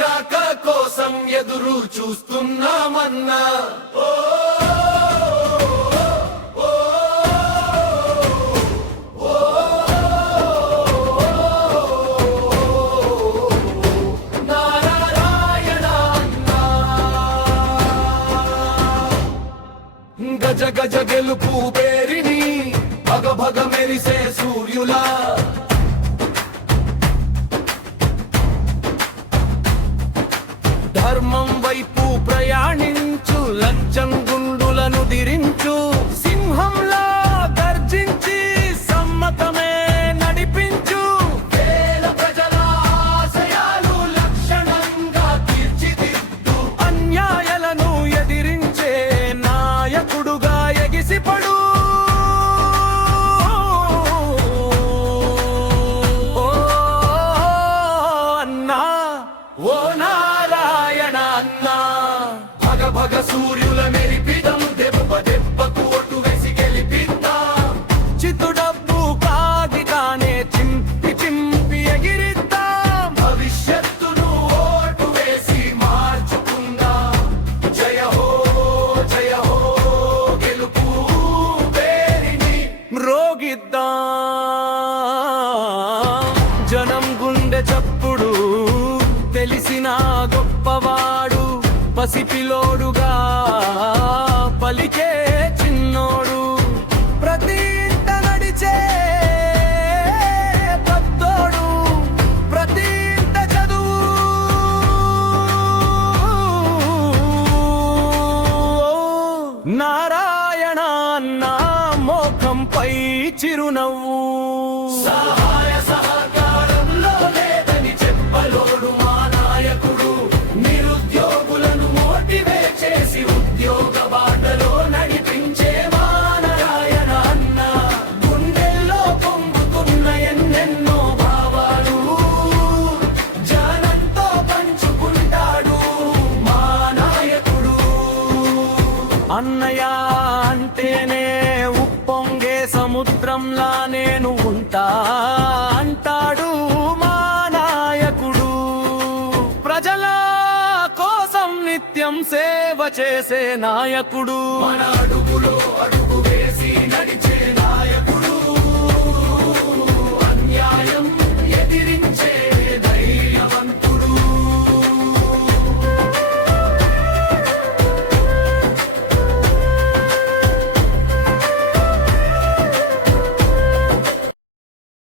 రాక కోసం ఎదురు చూస్తున్నామన్నా. నారాయణ గజ గజ గెలుపు పేరిని భగ భగ మెరిసే సూర్యులా ఓ నారాయణ అన్న భగ భగ సూర్యుల మెరిపిదం దెబ్బ దెబ్బకు ఒట్టు వేసి గెలిపిద్దాం. కాది కానే చింపి చింపి ఎగిరిద్దాం. భవిష్యత్తును ఓటు వేసి మార్చుకుందా. జయ హో జయ హో గెలుపు పేరిని మ్రోగిద్దాం. జనం గుండె చప్పుడు తెలిసిన గొప్పవాడు పసిపిలోడుగా పలికే చిన్నోడు. ప్రతి ఇంట నడిచే భక్తోడు ప్రతి ఇంట చదువు. నారాయణ నా మోఖంపై చిరునవ్వు. అన్నయ్య అంటేనే ఉప్పొంగే సముద్రంలా నేను ఉంటా అంటాడు మా నాయకుడు. ప్రజల కోసం నిత్యం సేవ చేసే నాయకుడు. మన అడుగులో అడుగు